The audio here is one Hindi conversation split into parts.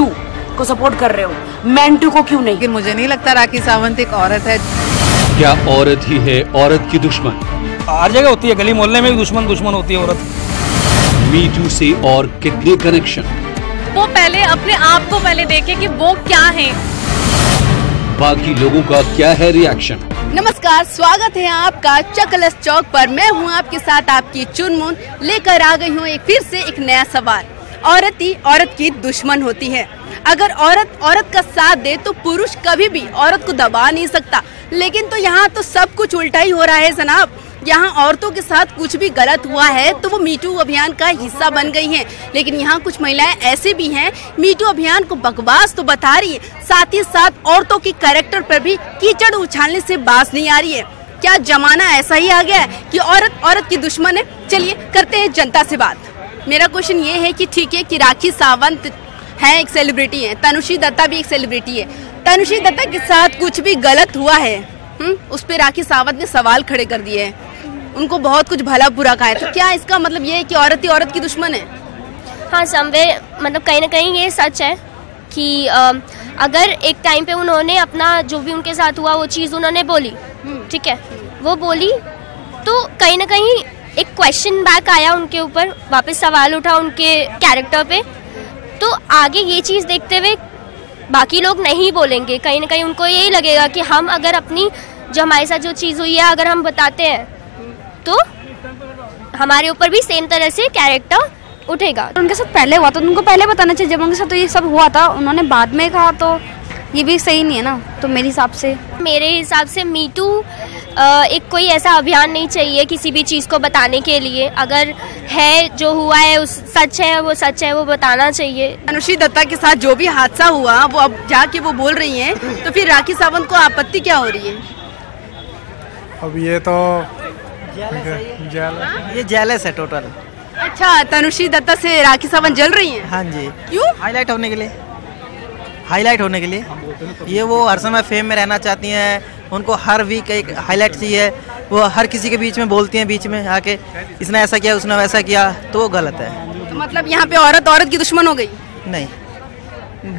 टू को सपोर्ट कर रहे हो, मैन टू को क्यों नहीं? लेकिन मुझे नहीं लगता राखी सावंत एक औरत है। क्या औरत ही है औरत की दुश्मन? हर जगह होती है, गली मोहल्ले में भी दुश्मन होती है औरत। मी टू से और कितने कनेक्शन? वो पहले अपने आप को पहले देखे कि वो क्या है, बाकी लोगों का क्या है रिएक्शन? नमस्कार, स्वागत है आपका चकलस चौक पर। मैं हूं आपके साथ आपकी चुनमुन, लेकर आ गई हूं फिर से एक नया सवाल। औरत ही औरत की दुश्मन होती है। अगर औरत का साथ दे तो पुरुष कभी भी औरत को दबा नहीं सकता। लेकिन तो यहाँ तो सब कुछ उल्टा ही हो रहा है जनाब। यहाँ औरतों के साथ कुछ भी गलत हुआ है तो वो मीटू अभियान का हिस्सा बन गई हैं। लेकिन यहाँ कुछ महिलाएं ऐसे भी हैं, मीटू अभियान को बकवास तो बता रही है, साथ ही साथ औरतों की कैरेक्टर पर भी कीचड़ उछालने से बात नहीं आ रही है। क्या जमाना ऐसा ही आ गया है कि औरत की दुश्मन है? चलिए करते हैं जनता से बात। मेरा क्वेश्चन ये है कि ठीक है कि राखी सावंत है, एक सेलिब्रिटी है, तनुश्री दत्ता भी एक सेलिब्रिटी है। तनुश्री दत्ता के साथ कुछ भी गलत हुआ है, उस पर राखी सावंत ने सवाल खड़े कर दिए हैं, उनको बहुत कुछ भला बुरा कहा है। तो क्या इसका मतलब ये है कि औरत ही औरत की दुश्मन है? हाँ, समवेयर मतलब कहीं ना कहीं ये सच है कि अगर एक टाइम पे उन्होंने अपना जो भी उनके साथ हुआ वो चीज़ उन्होंने बोली, ठीक है, वो बोली तो कहीं ना कहीं एक क्वेश्चन बैक आया उनके ऊपर, वापस सवाल उठा उनके कैरेक्टर पे। तो आगे ये चीज़ देखते हुए बाकी लोग नहीं बोलेंगे, कहीं ना कहीं उनको यही लगेगा कि हम अगर अपनी जो हमारे साथ जो चीज़ हुई है अगर हम बताते हैं तो हमारे ऊपर भी सेम तरह से कैरेक्टर उठेगा। उनके साथ पहले हुआ तो उनको पहले बताना चाहिए। जब उनके साथ तो ये सब हुआ था, उन्होंने बाद में कहा तो ये भी सही नहीं है ना। तो मेरे हिसाब से मीटू एक कोई ऐसा अभियान नहीं चाहिए किसी भी चीज़ को बताने के लिए। अगर है जो हुआ है उस सच है वो बताना चाहिए। तनुश्री दत्ता के साथ जो भी हादसा हुआ वो अब जाके वो बोल रही हैं, तो फिर राखी सावंत को आपत्ति क्या हो रही है? अब ये तो जेलस है टोटल। अच्छा, तनुश्री दत्ता से राखी सावंत जल रही हैं? हाँ जी। क्यों? हाईलाइट होने के लिए ये वो हर समय फेम में रहना चाहती हैं, उनको हर वीक एक हाईलाइट चाहिए। वो हर किसी के बीच में बोलती हैं, बीच में आके इसने ऐसा किया उसने वैसा किया, तो वो गलत है। तो मतलब यहाँ पे औरत की दुश्मन हो गई? नहीं,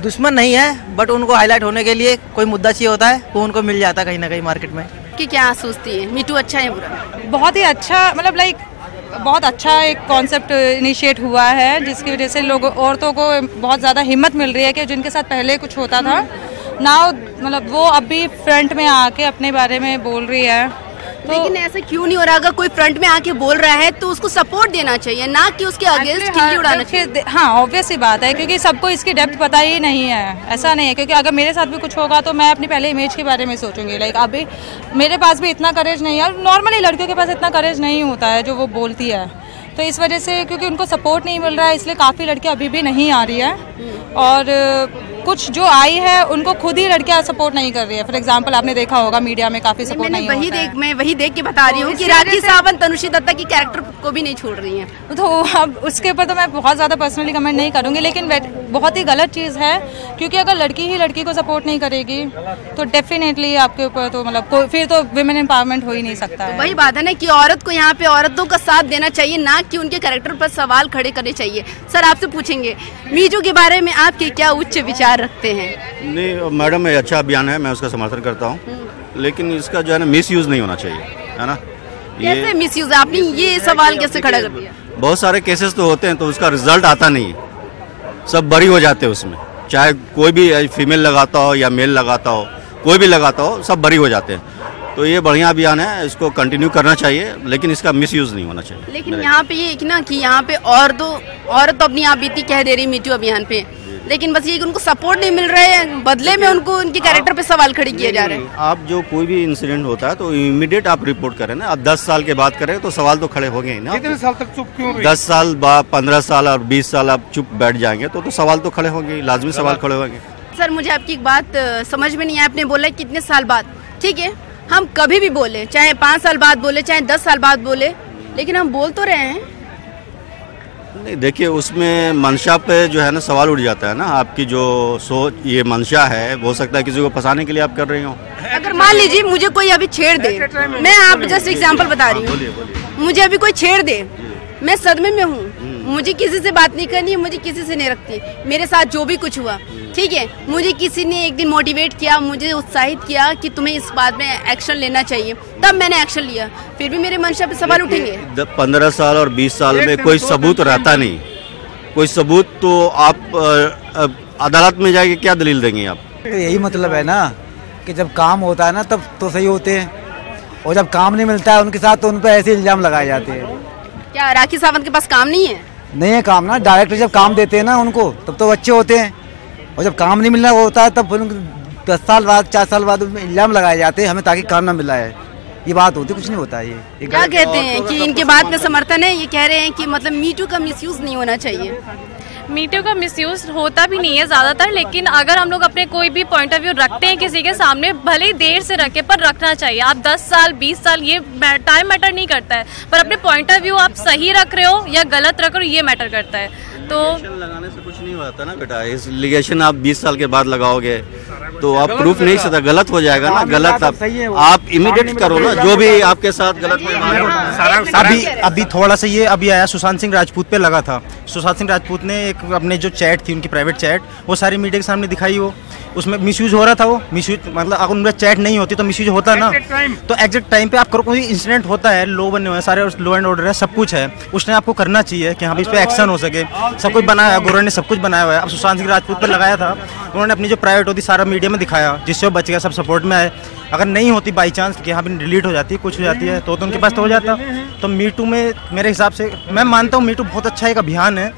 दुश्मन नहीं है, बट उनको हाईलाइट होने के लिए कोई मुद्दा चाहिए होता है, वो उनको मिल जाता है कहीं ना कहीं मार्केट में। कि क्या सोचती है, मीटू अच्छा है बुरा? बहुत ही अच्छा, मतलब बहुत अच्छा एक कॉन्सेप्ट इनिशिएट हुआ है, जिसकी वजह से लोग औरतों को बहुत ज़्यादा हिम्मत मिल रही है कि जिनके साथ पहले कुछ होता था ना, मतलब वो अभी फ्रंट में आके अपने बारे में बोल रही है। तो लेकिन ऐसा क्यों नहीं हो रहा? अगर कोई फ्रंट में आके बोल रहा है तो उसको सपोर्ट देना चाहिए, ना कि उसके अगेंस्ट खिल्ली उड़ाना चाहिए। हाँ, ऑब्वियस सी बात है, क्योंकि सबको इसकी डेप्थ पता ही नहीं है। ऐसा नहीं है, क्योंकि अगर मेरे साथ भी कुछ होगा तो मैं अपनी पहले इमेज के बारे में सोचूंगी। अभी मेरे पास भी इतना करेज नहीं है, नॉर्मली लड़कियों के पास इतना करेज नहीं होता है जो वो बोलती है। तो इस वजह से क्योंकि उनको सपोर्ट नहीं मिल रहा है, इसलिए काफ़ी लड़कियां अभी भी नहीं आ रही है, और कुछ जो आई है उनको खुद ही लड़कियां सपोर्ट नहीं कर रही है। फॉर एग्जांपल आपने देखा होगा मीडिया में काफ़ी सपोर्ट नहीं होता है। मैं वही देख के बता रही हूँ कि राखी सावंत तनुश्री दत्ता की कैरेक्टर को भी नहीं छोड़ रही है। तो अब उसके ऊपर तो मैं बहुत ज़्यादा पर्सनली कमेंट नहीं करूँगी, लेकिन बहुत ही गलत चीज़ है, क्योंकि अगर लड़की ही लड़की को सपोर्ट नहीं करेगी तो डेफिनेटली आपके ऊपर तो मतलब फिर तो विमेन एम्पावरमेंट हो ही नहीं सकता है। वही बात है ना कि औरत को यहाँ पे औरतों का साथ देना चाहिए, ना कि उनके कैरेक्टर पर सवाल खड़े करने चाहिए। सर, आपसे पूछेंगे मीटू के बारे में आपके क्या उच्च विचार रखते हैं? नहीं मैडम, ये अच्छा अभियान है, मैं उसका समर्थन करता हूँ, लेकिन इसका जो है ना मिसयूज नहीं होना चाहिए, है ना। कैसे मिसयूज? आपने ये सवाल कैसे खड़ा कर दिया? बहुत सारे केसेस तो होते हैं तो उसका रिजल्ट आता नहीं है, सब बरी हो जाते हैं उसमें, चाहे कोई भी फीमेल लगाता हो या मेल लगाता हो, कोई भी लगाता हो, सब बरी हो जाते हैं। तो ये बढ़िया अभियान है, इसको कंटिन्यू करना चाहिए, लेकिन इसका मिसयूज नहीं होना चाहिए। लेकिन यहाँ पे ये ना कि यहाँ पे औरत तो अपनी आप बीती कह दे रही मीटू अभियान पे, लेकिन बस ये कि उनको सपोर्ट नहीं मिल रहा है, बदले में उनको उनके कैरेक्टर पे सवाल खड़े किए जा रहे हैं। आप जो कोई भी इंसिडेंट होता है तो इमीडिएट आप रिपोर्ट करें ना। अब 10 साल के बाद करें तो सवाल तो खड़े हो गए ना। कितने साल तक चुप क्यों रही? 10 साल बाद 15 साल और 20 साल आप चुप बैठ जाएंगे तो सवाल तो खड़े होंगे, लाजमी सवाल खड़े होंगे। सर, मुझे आपकी एक बात समझ में नहीं आया। आपने बोला कितने साल बाद, ठीक है, हम कभी भी बोले, चाहे 5 साल बाद बोले, चाहे 10 साल बाद बोले, लेकिन हम बोल तो रहे हैं। नहीं, देखिए उसमें मंशा पे जो है ना सवाल उठ जाता है ना। आपकी जो सोच, ये मंशा है, हो सकता है किसी को फंसाने के लिए आप कर रही हो। अगर मान लीजिए मुझे कोई अभी छेड़ दे, मैं आप जस्ट एग्जांपल बता रही हूँ, मुझे अभी कोई छेड़ दे मैं सदमे में हूँ, मुझे किसी से बात नहीं करनी, मुझे किसी से नहीं रखती। मेरे साथ जो भी कुछ हुआ, ठीक है, मुझे किसी ने एक दिन मोटिवेट किया, मुझे उत्साहित किया कि तुम्हें इस बात में एक्शन लेना चाहिए, तब मैंने एक्शन लिया। फिर भी मेरे मंशा पे सवाल उठेंगे। 15 साल और 20 साल में कोई सबूत रहता नहीं, कोई सबूत तो आप अदालत में जाके क्या दलील देंगे आप? यही मतलब है ना कि जब काम होता है ना तब तो सही होते हैं, और जब काम नहीं मिलता है उनके साथ तो उन पर ऐसे इल्जाम लगाए जाते हैं। क्या राखी सावंत के पास काम नहीं है? नहीं है काम ना, डायरेक्टर जब काम देते हैं ना उनको तब तो अच्छे होते हैं, और जब काम नहीं मिलना होता है तब 10 साल बाद 4 साल बाद इल्जाम लगाए जाते हैं हमें, ताकि काम ना मिला है। ये बात होती, कुछ नहीं होता है। ये क्या कहते हैं कि इनके बात में समर्थन है? ये कह रहे हैं कि मतलब मीटू का मिसयूज नहीं होना चाहिए। मीटू का मिसयूज होता भी नहीं है ज़्यादातर, लेकिन अगर हम लोग अपने कोई भी पॉइंट ऑफ व्यू रखते हैं किसी के सामने, भले ही देर से रखे पर रखना चाहिए। आप 10 साल 20 साल ये टाइम मैटर नहीं करता है, पर अपने पॉइंट ऑफ व्यू आप सही रख रहे हो या गलत रख रहे हो ये मैटर करता है। तो लगाने से कुछ नहीं होता ना बेटा, इस लिगेशन आप 20 साल के बाद लगाओगे तो आप प्रूफ नहीं सकता, गलत हो जाएगा ना। गलत आप इमीडिएट करो ना, जो भी आपके साथ गलत। अभी थोड़ा सा ये अभी आया, सुशांत सिंह राजपूत पे लगा था। सुशांत सिंह राजपूत ने एक अपने जो चैट थी उनकी प्राइवेट चैट, वो सारी मीडिया के सामने दिखाई, वो उसमें मिसयूज हो रहा था। वो मिसयूज मतलब अगर उनका चैट नहीं होती तो मिसयूज होता ना, तो एग्जैक्ट टाइम पे आप करो। कोई इंसिडेंट होता है, लो बने हुए हैं सारे, लो एंड ऑर्डर है, सब कुछ है, उसने आपको करना चाहिए कि हाँ इस पे एक्शन हो सके। सब कुछ बनाया है, गवर्नमेंट ने सब कुछ बनाया हुआ है। अब सुशांत सिंह राजपूत पर लगाया था, उन्होंने अपनी जो प्राइवेट होती सारा मीडिया में दिखाया, जिससे वो बच गया, सब सपोर्ट में आए। अगर नहीं होती बाई चांस कि यहाँ पे डिलीट हो जाती, कुछ हो जाती है, तो उनके पास तो हो जाता। तो मीटू में मेरे हिसाब से मैं मानता हूँ मीटू बहुत अच्छा एक अभियान है,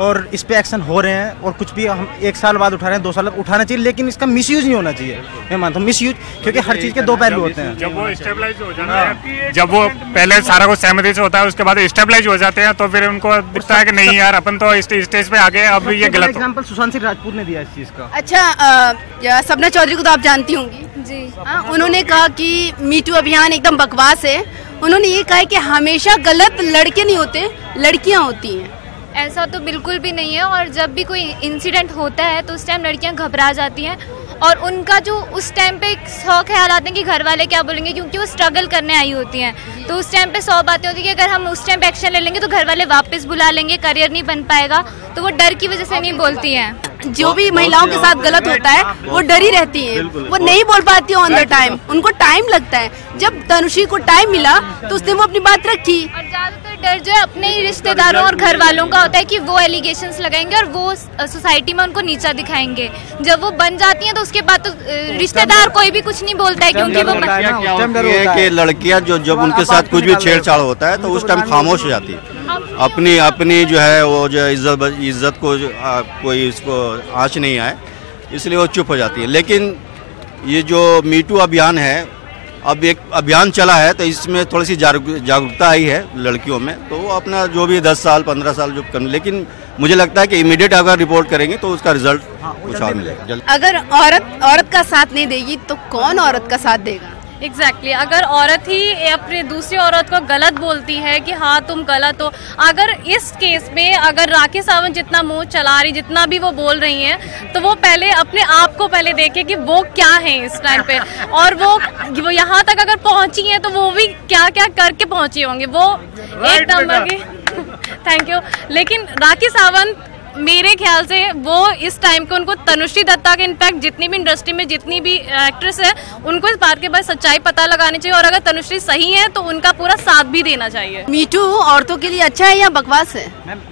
और इस पे एक्शन हो रहे हैं, और कुछ भी हम 1 साल बाद उठा रहे हैं, 2 साल बाद उठाना चाहिए, लेकिन इसका मिसयूज नहीं होना चाहिए। मैं मानता हूँ मिसयूज, क्योंकि हर चीज़ के 2 पहलू होते हैं। जब वो स्टेबलाइज हो जाता है, जब वो पहले सारा कुछ सहमति से होता है, उसके बाद स्टेबलाइज हो जाते हैं, तो फिर उनको दिखता है कि नहीं यार अपन तो स्टेज पे आ गए, अब ये गलत। एग्जांपल सुशांत सिंह राजपूत ने दिया इस चीज़ का। अच्छा, सपना चौधरी को तो आप जानती होंगी जी। उन्होंने कहा कि मीटू अभियान एकदम बकवास है। उन्होंने ये कहा कि हमेशा गलत लड़के नहीं होते, लड़कियाँ होती हैं। ऐसा तो बिल्कुल भी नहीं है, और जब भी कोई इंसिडेंट होता है तो उस टाइम लड़कियां घबरा जाती हैं, और उनका जो उस टाइम पे 100 ख्याल आते हैं कि घर वाले क्या बोलेंगे, क्योंकि वो स्ट्रगल करने आई होती हैं। तो उस टाइम पे 100 बातें होती हैं कि अगर हम उस टाइम पे एक्शन ले लेंगे तो घर वाले वापस बुला लेंगे, करियर नहीं बन पाएगा, तो वो डर की वजह से नहीं बोलती हैं। जो भी महिलाओं के साथ गलत होता है वो डरी रहती हैं, वो नहीं बोल पाती ऑन द टाइम, उनको टाइम लगता है। जब तनुश्री को टाइम मिला तो उसने वो अपनी बात रखी। और ज़्यादातर डर जो है अपने ही रिश्तेदारों और घर वालों का होता है कि वो एलिगेशंस लगाएंगे और वो सोसाइटी में उनको नीचा दिखाएंगे। जब वो बन जाती हैं तो उसके बाद तो रिश्तेदार कोई भी कुछ नहीं बोलता है, क्योंकि वो कि लड़कियां जो जब उनके साथ कुछ भी छेड़छाड़ होता है तो उस टाइम खामोश हो जाती है, अपनी जो है वो जो इज्जत को कोई इसको आँच नहीं आए, इसलिए वो चुप हो जाती है। लेकिन ये जो मीटू अभियान है, अब एक अभियान चला है, तो इसमें थोड़ी सी जागरूकता आई है लड़कियों में, तो वो अपना जो भी 10 साल 15 साल जो कर, लेकिन मुझे लगता है कि इमीडिएट अगर रिपोर्ट करेंगे तो उसका रिजल्ट कुछ और मिलेगा। अगर औरत का साथ नहीं देगी तो कौन औरत का साथ देगा? एग्जैक्टली अगर औरत ही अपनी दूसरी औरत को गलत बोलती है कि हाँ तुम गलत हो, अगर इस केस में अगर राखी सावंत जितना मुंह चला रही, जितना भी वो बोल रही हैं, तो वो पहले अपने आप को पहले देखे कि वो क्या है इस टाइम पे, और वो यहाँ तक अगर पहुँची हैं तो वो भी क्या क्या करके पहुँची होंगी, वो एक नंबर की थैंक यू। लेकिन राखी सावंत मेरे ख्याल से वो इस टाइम को उनको तनुश्री दत्ता के इनफैक्ट जितनी भी इंडस्ट्री में जितनी भी एक्ट्रेस है उनको इस बात के बाद सच्चाई पता लगानी चाहिए, और अगर तनुश्री सही है तो उनका पूरा साथ भी देना चाहिए। मीटू औरतों के लिए अच्छा है या बकवास है?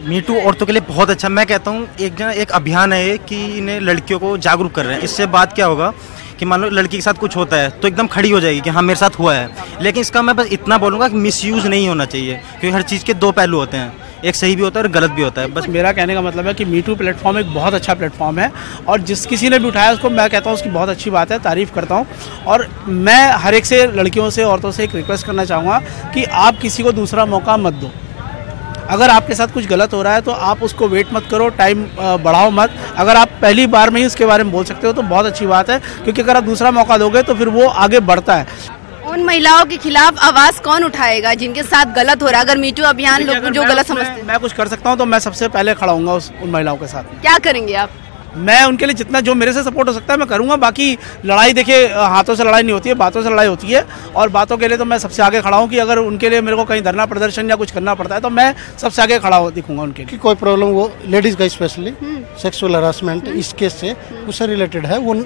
मीटू औरतों के लिए बहुत अच्छा। मैं कहता हूँ एक अभियान है कि इन्हें लड़कियों को जागरूक कर रहे हैं। इससे बात क्या होगा कि मान लो लड़की के साथ कुछ होता है तो एकदम खड़ी हो जाएगी कि हाँ मेरे साथ हुआ है। लेकिन इसका मैं बस इतना बोलूँगा कि मिसयूज़ नहीं होना चाहिए, क्योंकि हर चीज़ के 2 पहलू होते हैं, एक सही भी होता है और गलत भी होता है। बस मेरा कहने का मतलब है कि मीटू प्लेटफॉर्म एक बहुत अच्छा प्लेटफॉर्म है, और जिस किसी ने भी उठाया उसको मैं कहता हूँ उसकी बहुत अच्छी बात है, तारीफ़ करता हूँ। और मैं हर एक से, लड़कियों से, औरतों से एक रिक्वेस्ट करना चाहूँगा कि आप किसी को दूसरा मौका मत दो। अगर आपके साथ कुछ गलत हो रहा है तो आप उसको वेट मत करो, टाइम बढ़ाओ मत। अगर आप पहली बार में ही उसके बारे में बोल सकते हो तो बहुत अच्छी बात है, क्योंकि अगर आप दूसरा मौका दोगे तो फिर वो आगे बढ़ता है। उन महिलाओं के खिलाफ आवाज़ कौन उठाएगा जिनके साथ गलत हो रहा है? अगर मीटू अभियान लोग जो गलत समझते हैं, मैं कुछ कर सकता हूँ तो मैं सबसे पहले खड़ा हूँगा उन महिलाओं के साथ। क्या करेंगे आप? मैं उनके लिए जितना जो मेरे से सपोर्ट हो सकता है मैं करूँगा। बाकी लड़ाई देखिए हाथों से लड़ाई नहीं होती है, बातों से लड़ाई होती है, और बातों के लिए तो मैं सबसे आगे खड़ा हूँ कि अगर उनके लिए मेरे को कहीं धरना प्रदर्शन या कुछ करना पड़ता है तो मैं सबसे आगे खड़ा दिखूंगा उनके लिए। कोई प्रॉब्लम वो लेडीज़ का स्पेशली सेक्सुअल हरासमेंट इस केस से उससे रिलेटेड है, वो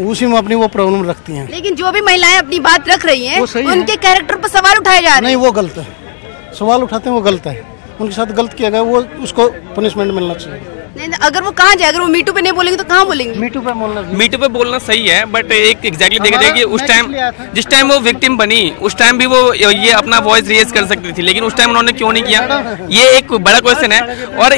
उसी में अपनी वो प्रॉब्लम रखती हैं। लेकिन जो भी महिलाएं अपनी बात रख रही हैं उनके कैरेक्टर पर सवाल उठाए जा रहे हैं। नहीं, वो गलत है, सवाल उठाते हैं वो गलत है, उनके साथ गलत किया गया, वो उसको पनिशमेंट मिलना चाहिए। नहीं, अगर वो कहाँ जाए, अगर वो मीटू पे नहीं बोलेंगे तो कहाँ बोलेंगे? मीटू पे बोलना सही है, बट एक एग्जैक्टली देखा कि उस टाइम जिस टाइम वो विक्टिम बनी उस टाइम भी वो ये अपना वॉइस रेज कर सकती थी, लेकिन उस टाइम उन्होंने क्यों नहीं किया, ये एक बड़ा क्वेश्चन है। और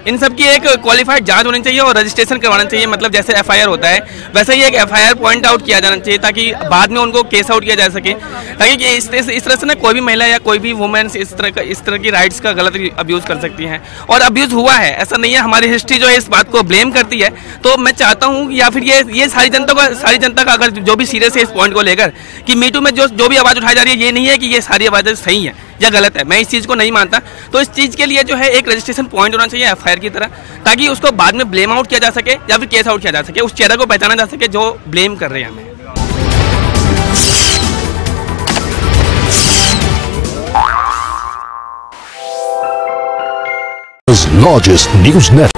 इन सब की एक क्वालिफाइड जांच होनी चाहिए और रजिस्ट्रेशन करवाना चाहिए, मतलब जैसे एफआईआर होता है वैसे ही एक एफआईआर पॉइंट आउट किया जाना चाहिए ताकि बाद में उनको केस आउट किया जा सके, ताकि इस तरह से ना कोई भी महिला या कोई भी वुमेन्स इस तरह की राइट्स का गलत अब्यूज़ कर सकती हैं। और अब्यूज़ हुआ है, ऐसा नहीं है, हमारी हिस्ट्री जो है इस बात को ब्लेम करती है। तो मैं चाहता हूँ या फिर ये सारी जनता का अगर जो भी सीरियस है इस पॉइंट को लेकर कि मीटू में जो भी आवाज़ उठाई जा रही है, ये नहीं है कि ये सारी आवाज़ें सही हैं या गलत है, मैं इस चीज़ को नहीं मानता। तो इस चीज़ के लिए जो है एक रजिस्ट्रेशन पॉइंट होना चाहिए एफआईआर की तरह, ताकि उसको बाद में ब्लेम आउट किया जा सके या फिर केस आउट किया जा सके, उस चेहरे को पहचाना जा सके जो ब्लेम कर रहे हैं हमें। Largest news net.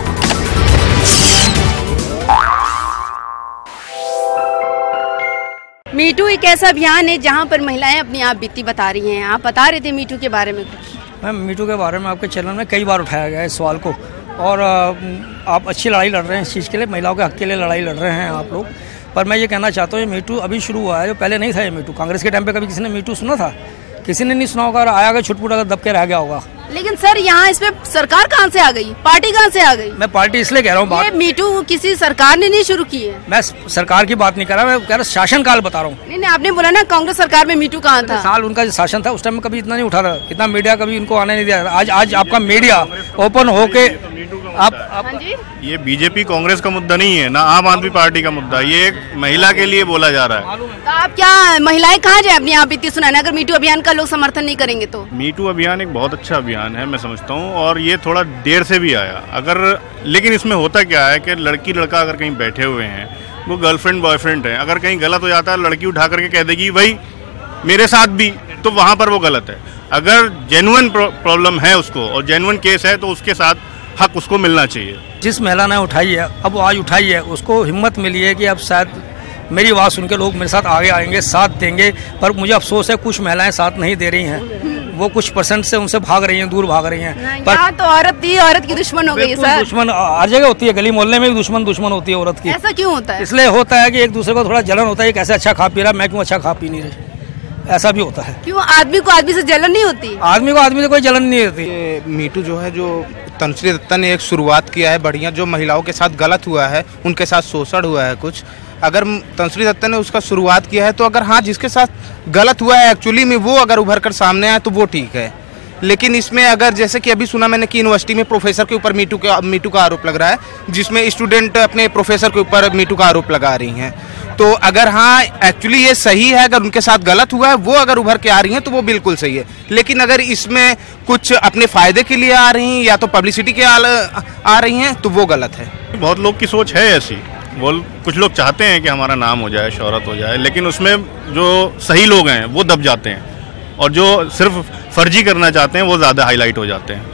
मीटू एक ऐसा अभियान है जहां पर महिलाएं अपनी आप बीती बता रही हैं। आप बता रहे थे मीटू के बारे में कुछ। मैम, मीटू के बारे में आपके चैनल में कई बार उठाया गया है इस सवाल को, और आप अच्छी लड़ाई लड़ रहे हैं इस चीज़ के लिए, महिलाओं के हक के लिए लड़ाई लड़ रहे हैं आप लोग। पर मैं ये कहना चाहता हूँ ये मीटू अभी शुरू हुआ है, जो पहले नहीं था ये मीटू। कांग्रेस के टाइम पे कभी किसी ने मीटू सुना था? किसी ने नहीं सुना होगा, आया गया छुटपुट अगर दब के रह गया होगा। लेकिन सर यहाँ इस पे सरकार कहाँ से आ गई, पार्टी कहाँ से आ गई? मैं पार्टी इसलिए कह रहा हूँ, ये मीटू किसी सरकार ने नहीं शुरू की है। मैं सरकार की बात नहीं कर रहा, मैं कह रहा शासन काल बता रहा हूँ। नहीं, आपने बोला ना कांग्रेस सरकार में मीटू कहाँ था? साल उनका जो शासन था उस टाइम में कभी इतना नहीं उठा था, इतना मीडिया कभी इनको आने नहीं दिया। आज आपका मीडिया ओपन होके आप ये बीजेपी कांग्रेस का मुद्दा नहीं है, ना आम आदमी पार्टी का मुद्दा, ये एक महिला के लिए बोला जा रहा है। तो आप क्या महिलाएं कहाँ जाए अपनी आप बीती सुनाने, अगर मीटू अभियान का लोग समर्थन नहीं करेंगे तो? मीटू अभियान एक बहुत अच्छा अभियान है, मैं समझता हूँ, और ये थोड़ा देर से भी आया लेकिन इसमें होता क्या है कि लड़की लड़का अगर कहीं बैठे हुए हैं, वो गर्लफ्रेंड बॉयफ्रेंड है, अगर कहीं गलत हो जाता है लड़की उठा करके कह देगी भाई मेरे साथ भी, तो वहाँ पर वो गलत है। अगर जेन्युइन प्रॉब्लम है उसको और जेन्युइन केस है तो उसके साथ हक उसको मिलना चाहिए। जिस महिला ने उठाई है, अब वो आज उठाई है, उसको हिम्मत मिली है कि अब शायद मेरी आवाज़ सुन के लोग मेरे साथ आगे आएंगे, साथ देंगे। पर मुझे अफसोस है कुछ महिलाएं साथ नहीं दे रही हैं, वो कुछ परसेंट से उनसे भाग रही हैं, दूर भाग रही हैं। पर तो औरत की दुश्मन हो गई सर। दुश्मन हर जगह होती है, गली मोहल्ले में भी दुश्मन होती है औरत की। ऐसा क्यों होता है? इसलिए होता है कि एक दूसरे को थोड़ा जलन होता है, कैसे अच्छा खा पी रहा, मैं क्यों अच्छा खा पी नहीं रही, ऐसा भी होता है। क्यों आदमी को आदमी से जलन नहीं होती? आदमी को आदमी से कोई जलन नहीं होती। मीटू जो है, जो तनुश्री दत्ता ने एक शुरुआत किया है बढ़िया, जो महिलाओं के साथ गलत हुआ है, उनके साथ शोषण हुआ है कुछ, अगर तनुश्री दत्ता ने उसका शुरुआत किया है तो अगर हाँ जिसके साथ गलत हुआ है एक्चुअली में वो अगर उभर कर सामने आए तो वो ठीक है। लेकिन इसमें अगर जैसे कि अभी सुना मैंने कि यूनिवर्सिटी में प्रोफेसर के ऊपर मीटू का आरोप लग रहा है, जिसमें स्टूडेंट अपने प्रोफेसर के ऊपर मीटू का आरोप लगा रही हैं, तो अगर हाँ एक्चुअली ये सही है, अगर उनके साथ गलत हुआ है वो अगर उभर के आ रही हैं तो वो बिल्कुल सही है। लेकिन अगर इसमें कुछ अपने फ़ायदे के लिए आ रही हैं या तो पब्लिसिटी के आ रही हैं तो वो गलत है। बहुत लोग की सोच है ऐसी, वो कुछ लोग चाहते हैं कि हमारा नाम हो जाए, शोहरत हो जाए, लेकिन उसमें जो सही लोग हैं वो दब जाते हैं और जो सिर्फ फर्जी करना चाहते हैं वो ज़्यादा हाईलाइट हो जाते हैं।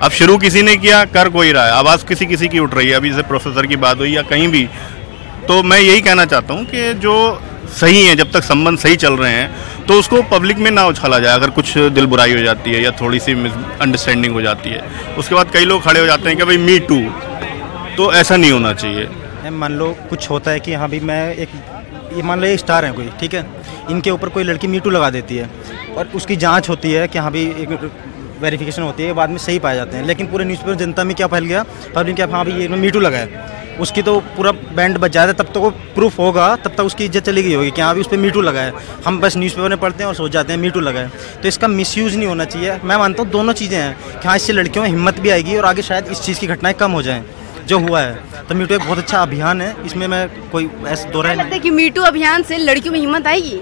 अब शुरू किसी ने किया, कर कोई रहा है, आवाज़ किसी की उठ रही है। अभी जैसे प्रोफेसर की बात हुई या कहीं भी, तो मैं यही कहना चाहता हूँ कि जो सही है, जब तक संबंध सही चल रहे हैं तो उसको पब्लिक में ना उछाला जाए। अगर कुछ दिल बुराई हो जाती है या थोड़ी सी मिसअंडरस्टैंडिंग हो जाती है, उसके बाद कई लोग खड़े हो जाते हैं कि भाई मी टू, तो ऐसा नहीं होना चाहिए। मान लो कुछ होता है कि हाँ भी मैं ये मान लो एक स्टार है कोई, ठीक है, इनके ऊपर कोई लड़की मीटू लगा देती है और उसकी जांच होती है कि हाँ भी एक वेरिफिकेशन होती है, बाद में सही पाए जाते हैं। लेकिन पूरे न्यूज़पेपर जनता में क्या फैल गया, पब्लिक क्या हाँ भी ये मीटू लगा है, उसकी तो पूरा बैंड बच जाता है, तब तक वो प्रूफ होगा, तब तक उसकी इज्जत चली गई होगी कि हाँ भी उस पर मीटू लगा है। हम बस न्यूज़पेपर में पढ़ते हैं और सोच जाते हैं मीटू लगा है। तो इसका मिसयूज़ नहीं होना चाहिए। मैं मानता हूँ दोनों चीज़ें हैं कि हाँ इससे लड़कियों में हिम्मत भी आएगी और आगे शायद इस चीज़ की घटनाएँ कम हो जाएँ जो हुआ है। तो मीटू एक बहुत अच्छा अभियान है, इसमें मैं कोई ऐसा दो राय नहीं। कि मीटू अभियान से लड़कियों में हिम्मत आएगी?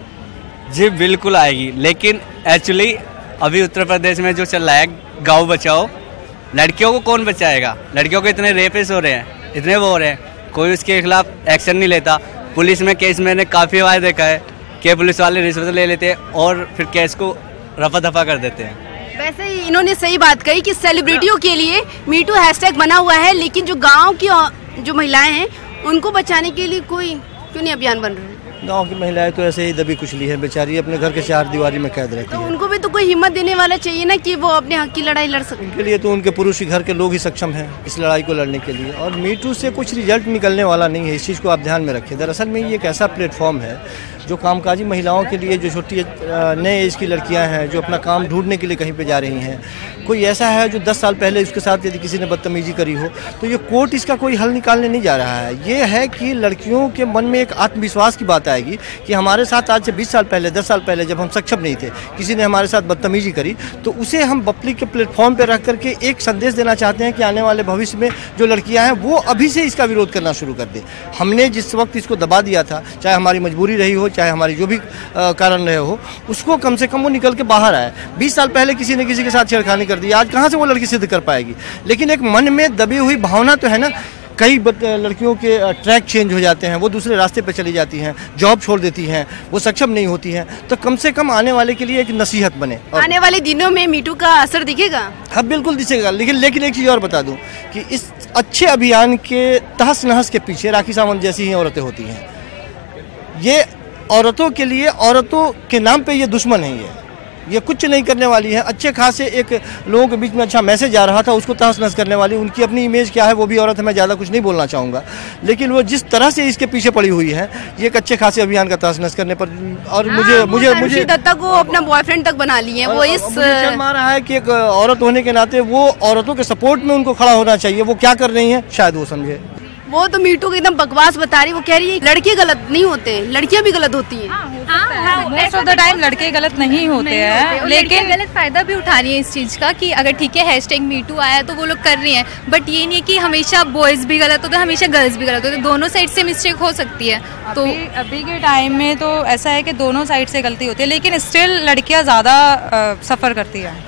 जी बिल्कुल आएगी, लेकिन एक्चुअली अभी उत्तर प्रदेश में जो चल रहा है गाँव बचाओ, लड़कियों को कौन बचाएगा? लड़कियों को इतने रेपिस्ट हो रहे हैं, इतने वो हो रहे हैं, कोई उसके खिलाफ एक्शन नहीं लेता। पुलिस में केस मैंने काफ़ी बार देखा है कि पुलिस वाले रिश्वत ले लेते हैं और फिर केस को रफा दफा कर देते हैं। वैसे ही इन्होंने सही बात कही कि सेलिब्रिटियों के लिए मीटू हैशटैग बना हुआ है, लेकिन जो गांव की जो महिलाएं हैं उनको बचाने के लिए कोई क्यों नहीं अभियान बन रहा है? गांव की महिलाएं तो ऐसे ही दबी कुचली है बेचारी, अपने घर के चार दीवारी में कैद रहती तो है। उनको भी तो कोई हिम्मत देने वाला चाहिए ना कि वो अपने हक की लड़ाई लड़ सके। उनके लिए तो उनके पुरुष ही घर के लोग ही सक्षम हैं इस लड़ाई को लड़ने के लिए, और मीटू से कुछ रिजल्ट निकलने वाला नहीं है, इस चीज़ को आप ध्यान में रखें। दरअसल में ये एक ऐसा प्लेटफॉर्म है जो कामकाजी महिलाओं के लिए, जो छोटी नए एज की लड़कियां हैं जो अपना काम ढूंढने के लिए कहीं पे जा रही हैं, कोई ऐसा है जो 10 साल पहले उसके साथ यदि किसी ने बदतमीजी करी हो तो ये कोर्ट इसका कोई हल निकालने नहीं जा रहा है। ये है कि लड़कियों के मन में एक आत्मविश्वास की बात आएगी कि हमारे साथ आज से 20 साल पहले 10 साल पहले जब हम सक्षम नहीं थे, किसी ने हमारे साथ बदतमीजी करी, तो उसे हम पब्लिक के प्लेटफॉर्म पर रख करके एक संदेश देना चाहते हैं कि आने वाले भविष्य में जो लड़कियाँ हैं वो अभी से इसका विरोध करना शुरू कर दें। हमने जिस वक्त इसको दबा दिया था, चाहे हमारी मजबूरी रही हो, चाहे हमारी जो भी कारण रहे हो, उसको कम से कम वो निकल के बाहर आए। 20 साल पहले किसी ने किसी के साथ छेड़खानी कर दी, आज कहाँ से वो लड़की सिद्ध कर पाएगी? लेकिन एक मन में दबी हुई भावना तो है ना। कई लड़कियों के ट्रैक चेंज हो जाते हैं, वो दूसरे रास्ते पर चली जाती हैं, जॉब छोड़ देती हैं, वो सक्षम नहीं होती हैं, तो कम से कम आने वाले के लिए एक नसीहत बने। आने वाले दिनों में मीटू का असर दिखेगा? हाँ बिल्कुल दिखेगा, लेकिन एक चीज़ और बता दूं कि इस अच्छे अभियान के तहस नहस के पीछे राखी सावंत जैसी ही औरतें होती हैं। ये औरतों के लिए, औरतों के नाम पे ये दुश्मन है, ये कुछ नहीं करने वाली है। अच्छे खासे एक लोगों के बीच में अच्छा मैसेज आ रहा था, उसको तहस नहस करने वाली, उनकी अपनी इमेज क्या है, वो भी औरत है, मैं ज़्यादा कुछ नहीं बोलना चाहूँगा, लेकिन वो जिस तरह से इसके पीछे पड़ी हुई है, ये एक अच्छे खासे अभियान का तहस नहस करने पर, और मुझे दत्ता को अपना बॉयफ्रेंड तक बना लिए वो इस शर्म आ रहा है कि एक औरत होने के नाते वो औरतों के सपोर्ट में उनको खड़ा होना चाहिए। वो क्या कर रही है शायद वो समझे। वो तो मीटू को एकदम बकवास बता रही, वो कह रही है लड़के गलत नहीं होते, लड़कियां भी गलत होती हैं। मोस्ट ऑफ द टाइम लड़के गलत नहीं होते हैं, लेकिन गलत फायदा भी उठा रही है इस चीज का कि अगर ठीक है हैशटैग मीटू आया तो वो लोग कर रही हैं, बट ये नहीं है कि हमेशा बॉयज भी गलत होते हैं, हमेशा गर्ल्स भी गलत होते हैं, दोनों साइड से मिस्टेक हो सकती है। तो अभी के टाइम में तो ऐसा है कि दोनों साइड से गलती होती है, लेकिन स्टिल लड़कियां ज़्यादा सफ़र करती हैं।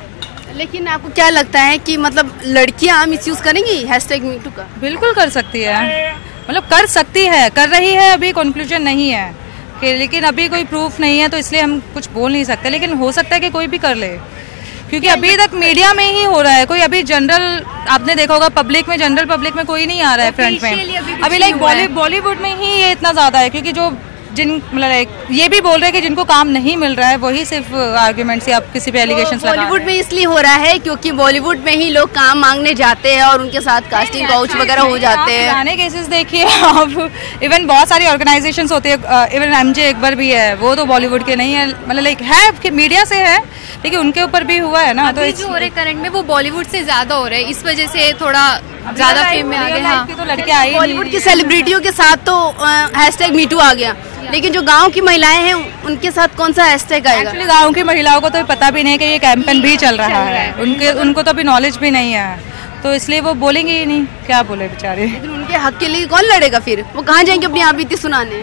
लेकिन आपको क्या लगता है कि मतलब लड़कियां मिसयूज करेंगी हैशटैग मीटू का? बिल्कुल कर सकती है, मतलब कर सकती है, कर रही है, अभी कंक्लूजन नहीं है कि, लेकिन अभी कोई प्रूफ नहीं है तो इसलिए हम कुछ बोल नहीं सकते, लेकिन हो सकता है कि कोई भी कर ले, क्योंकि अभी तक मीडिया में ही हो रहा है। कोई अभी जनरल, आपने देखा होगा पब्लिक में, जनरल पब्लिक में कोई नहीं आ रहा है फ्रंट में। अभी लाइक बॉलीवुड में ही ये इतना ज़्यादा है, क्योंकि जो मतलब ये भी बोल रहे हैं कि जिनको काम नहीं मिल रहा है वही सिर्फ आर्ग्यूमेंट्स या किसी पे एलिगेशंस लगा। बॉलीवुड में इसलिए हो रहा है क्योंकि बॉलीवुड में ही लोग काम मांगने जाते हैं और उनके साथ कास्टिंग काउच वगैरह हो जाते हैं। पुराने केसेस देखिए आप, इवन बहुत सारी ऑर्गेनाइजेशंस होती है, इवन एमजे अकबर भी है, वो तो बॉलीवुड के नहीं है, मतलब लाइक है मीडिया से है, लेकिन उनके ऊपर भी हुआ है ना। तो जो हो रहे करंट में वो बॉलीवुड से ज्यादा हो रहा है, इस वजह से थोड़ा ज्यादा फेम में आ गए। हाँ, तो लड़कियां आई, बॉलीवुड की सेलिब्रिटियों के साथ तो हैशटैग मीटू आ गया, लेकिन जो गांव की महिलाएं हैं उनके साथ कौन सा हैशटैग आएगा? एक्चुअली गांव की महिलाओं को तो पता भी नहीं कि ये कैंपेन भी चल रहा है, उनको तो अभी नॉलेज भी नहीं है, तो इसलिए वो बोलेंगे ही नहीं, क्या बोले बेचारे। लेकिन उनके हक के लिए कौन लड़ेगा फिर? वो कहाँ जाएंगे अपनी आप बीती सुनाने?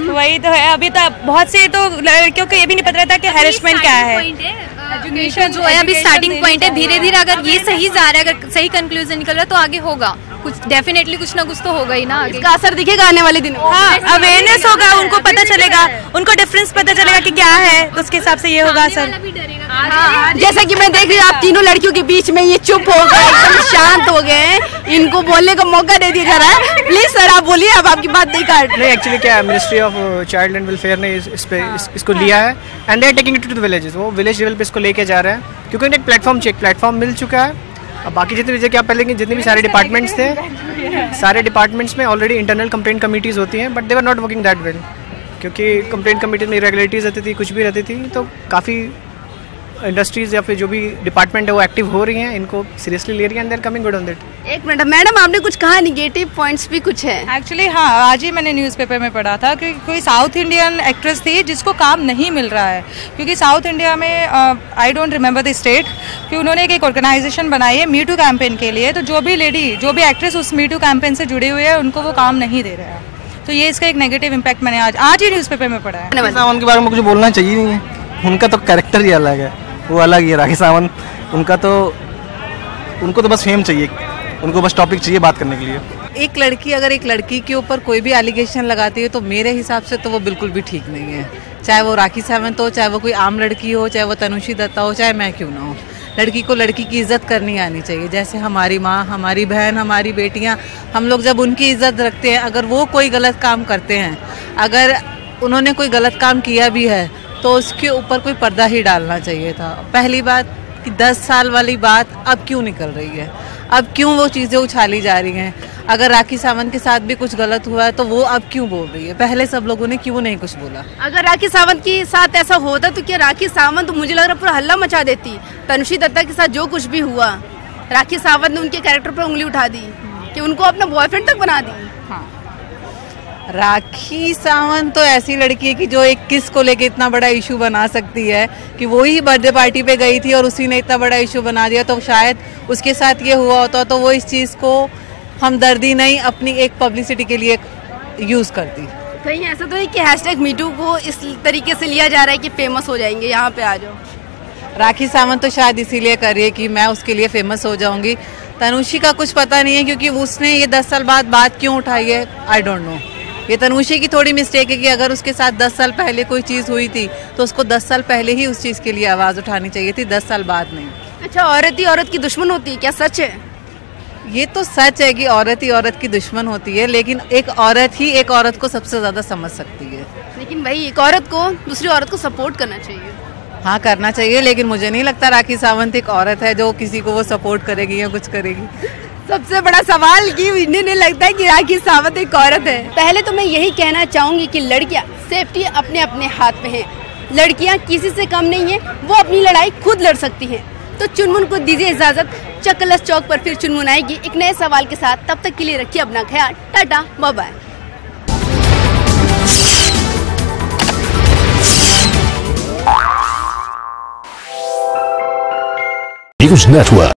वही तो है, अभी तो बहुत से तो लड़कियों को ये भी नहीं पता रहता कि हैरेसमेंट क्या है। एजुकेशन जो है अभी स्टार्टिंग पॉइंट है, धीरे धीरे अगर ये सही जा रहा है, अगर सही कंक्लूजन निकल रहा है तो आगे होगा, कुछ डेफिनेटली कुछ ना कुछ तो होगा ही ना आगे। इसका असर दिखेगा आने वाले दिनों में। हाँ, अवेयरनेस होगा, उनको पता चलेगा, उनको डिफरेंस पता चलेगा कि क्या है, उसके हिसाब से ये होगा असर। जैसा कि मैं देख रही हूँ आप तीनों लड़कियों के बीच में ये चुप हो गए, एकदम शांत हो गए हैं, इनको बोलने का मौका दे दिया जा रहा है। प्लीज सर आप बोलिए, अब आपकी बात नहीं काट। नहीं, एक्चुअली क्या है, ministry of child and welfare ने इसको लिया है and they are taking it to the villages, वो विलेज लेवल पे इसको लेके जा रहे हैं, क्योंकि उन्हें एक प्लेटफॉर्म मिल चुका है। अब बाकी जितने भी क्या पहले जितने भी सारे डिपार्टमेंट्स थे, सारे डिपार्टमेंट्स में ऑलरेडी इंटरनल कंप्लेंट कमिटीज़ होती हैं, but they were not working that well, क्योंकि कंप्लेंट कमिटी में इरेगुलरिटीज़ रहती थी, कुछ भी रहती थी, तो काफ़ी इंडस्ट्रीज या फिर जो भी डिपार्टमेंट है वो एक्टिव हो रही हैं, इनको सीरियसली ले रही हैं and they are coming good on that. एक मिनट मैडम, आपने कुछ कहा, निगेटिव पॉइंट्स भी कुछ है? एक्चुअली हाँ, आज ही मैंने न्यूज़पेपर में पढ़ा था कि कोई साउथ इंडियन एक्ट्रेस थी जिसको काम नहीं मिल रहा है, क्योंकि साउथ इंडिया में I don't remember the state, कि उन्होंने एक ऑर्गेनाइजेशन बनाई है मीटू कैंपेन के लिए, तो जो भी एक्ट्रेस उस मीटू कैंपेन से जुड़ी हुई है उनको वो काम नहीं दे रहा है, तो ये इसका एक नेगेटिव इम्पैक्ट मैंने आज ही न्यूज़पेपर में पढ़ा है। सावंत के बारे में कुछ बोलना चाहिए नहीं है, उनका तो कैरेक्टर ही अलग है, वो अलग ही है राखी सावंत, उनका तो उनको तो बस फेम चाहिए, उनको बस टॉपिक चाहिए बात करने के लिए। एक लड़की अगर एक लड़की के ऊपर कोई भी एलिगेशन लगाती है तो मेरे हिसाब से तो वो बिल्कुल भी ठीक नहीं है। चाहे वो राखी सावंत हो, चाहे वो कोई आम लड़की हो, चाहे वो तनुषी दत्ता हो, चाहे मैं क्यों ना हो। लड़की को लड़की की इज़्ज़त करनी आनी चाहिए। जैसे हमारी माँ, हमारी बहन, हमारी बेटियाँ, हम लोग जब उनकी इज़्ज़त रखते हैं, अगर वो कोई गलत काम करते हैं, अगर उन्होंने कोई गलत काम किया भी है तो उसके ऊपर कोई पर्दा ही डालना चाहिए था। पहली बात कि 10 साल वाली बात अब क्यों निकल रही है, अब क्यों वो चीज़ें उछाली जा रही हैं। अगर राखी सावंत के साथ भी कुछ गलत हुआ है तो वो अब क्यों बोल रही है, पहले सब लोगों ने क्यों नहीं कुछ बोला। अगर राखी सावंत के साथ ऐसा होता तो क्या राखी सावंत मुझे लग रहा पूरा हल्ला मचा देती। तनुषी दत्ता के साथ जो कुछ भी हुआ, राखी सावंत ने उनके कैरेक्टर पर उंगली उठा दी कि उनको अपना बॉयफ्रेंड तक बना दी। हाँ, राखी सावंत तो ऐसी लड़की है कि जो एक किस को लेके इतना बड़ा इशू बना सकती है कि वो ही बर्थडे पार्टी पे गई थी और उसी ने इतना बड़ा इशू बना दिया। तो शायद उसके साथ ये हुआ होता तो वो इस चीज़ को हमदर्दी नहीं, अपनी एक पब्लिसिटी के लिए यूज़ करती। कहीं ऐसा तो है कि हैशटैग मीटू को इस तरीके से लिया जा रहा है कि फेमस हो जाएंगे, यहाँ पे आ जाओ। राखी सावंत तो शायद इसीलिए कर रही है कि मैं उसके लिए फेमस हो जाऊंगी। तनुषी का कुछ पता नहीं है क्योंकि उसने ये 10 साल बाद बात क्यों उठाई है, आई डोंट नो। ये तनुषी की थोड़ी मिस्टेक है कि अगर उसके साथ 10 साल पहले कोई चीज़ हुई थी तो उसको 10 साल पहले ही उस चीज़ के लिए आवाज़ उठानी चाहिए थी, 10 साल बाद नहीं। अच्छा, औरत ही औरत की दुश्मन होती है, क्या सच है? ये तो सच है कि औरत ही औरत की दुश्मन होती है, लेकिन एक औरत ही एक औरत को सबसे ज़्यादा समझ सकती है। लेकिन भाई एक औरत को दूसरी औरत को सपोर्ट करना चाहिए। हाँ, करना चाहिए, लेकिन मुझे नहीं लगता राखी सावंत एक औरत है जो किसी को वो सपोर्ट करेगी या कुछ करेगी। सबसे बड़ा सवाल कि इन्हें नहीं लगता है कि राखी सावंत एक औरत है। पहले तो मैं यही कहना चाहूंगी कि लड़कियां सेफ्टी अपने अपने हाथ में है। लड़कियां किसी से कम नहीं है, वो अपनी लड़ाई खुद लड़ सकती हैं। तो चुनमुन को दीजिए इजाजत, चकलस चौक पर फिर चुनमुन आएगी एक नए सवाल के साथ। तब तक के लिए रखिए अपना ख्याल, tata bye bye. News network.